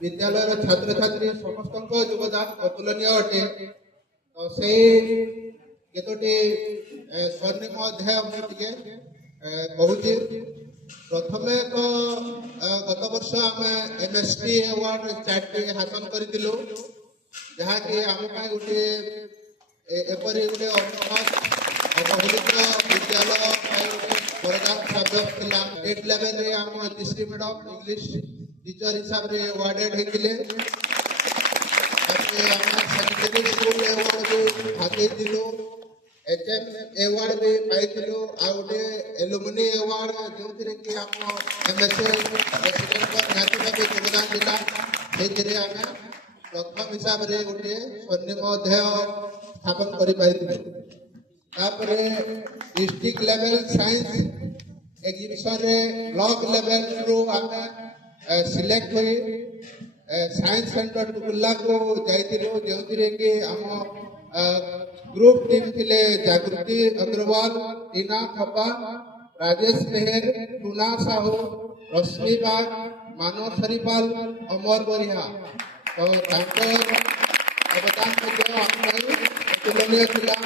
विद्यालय छात्र छात्री समस्त योगदान अतुलनीय अटे। तो से केतोटी स्वर्णिम अध्याय मुझे कहूँ। प्रथमे तो गत वर्ष आम एमएसटी अवार्ड 4टी हासिल करूँ, जहाँकि आम गोटे एपरी गोटे विद्यालय वरदान साब्यस्त था। स्टेट लेवल रे आम डिस्ट्रिक्ट मैडम इंग्लिश टीचर हिसाब से अवार्डेड होते। सेकेंडरी स्कूल अवार्ड भी हाथेलु, एचएम अवार्ड भी पाइलु, आउटे एलुमिनी अवार्ड जो कि आम एमएसए प्रेसिडेंट निहाती भाव योगदान देला। से आम प्रथम हिसाब से गोटे स्वर्णिम अध्याय स्थापन कर डिस्ट्रिक्ट लेवल साइंस एग्जिबिशन रे ब्लॉक लेवल रू आम सिलेक्ट हुई साइंस सेंटर टुकुला को जाइथिलु, जो कि आम ग्रुप टीम थिले जागृति अग्रवाल, टीना खपा, राजेश मेहर, टूना साहू, रश्मि बाग, मानव हरिपाल, अमर बरिहा। तो अवदान अतुलनीय थिला।